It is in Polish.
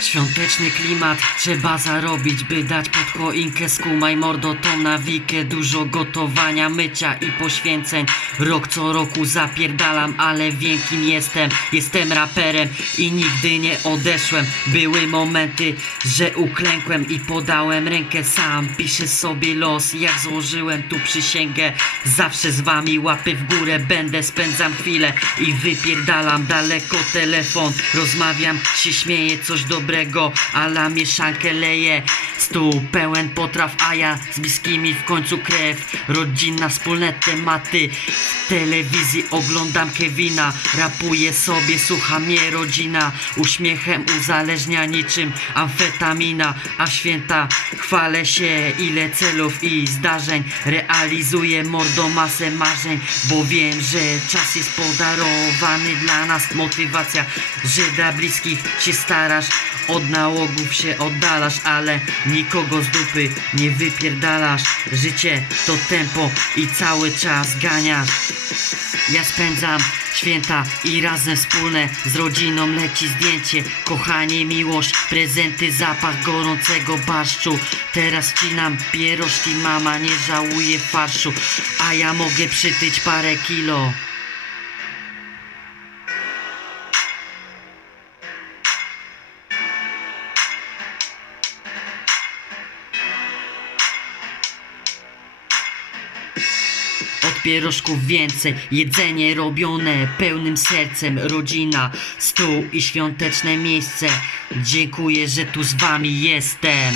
Świąteczny klimat trzeba zarobić, by dać pod choinkę. Skumaj mordo tą nawikę Dużo gotowania, mycia i poświęceń. Rok co roku zapierdalam, ale wiem kim jestem. Jestem raperem i nigdy nie odeszłem. Były momenty, że uklękłem i podałem rękę. Sam Piszę sobie los, jak złożyłem tu przysięgę. Zawsze z wami łapy w górę będę, spędzam chwilę I wypierdalam daleko telefon. Rozmawiam, się śmieję, coś dobrego Ala mieszankę leję. Stół pełen potraw, a ja z bliskimi w końcu krew. Rodzina, wspólne tematy. W telewizji oglądam Kevina. Rapuję sobie, słucha mnie rodzina. Uśmiechem uzależnia niczym amfetamina. A święta chwalę się ile celów i zdarzeń. Realizuję mordo masę marzeń Bo wiem, że czas jest podarowany. Dla nas Motywacja, że dla bliskich się starasz Od nałogów się oddalasz, ale nikogo z dupy nie wypierdalasz. Życie to tempo i cały czas ganiasz. Ja spędzam święta i razem wspólne z rodziną leci zdjęcie. Kochanie, miłość, prezenty, zapach gorącego barszczu. Teraz wcinam pierożki, mama nie żałuje farszu. A ja mogę przytyć parę kilo Od pierożków więcej, jedzenie robione pełnym sercem, rodzina, stół i świąteczne miejsce. Dziękuję, że tu z wami jestem.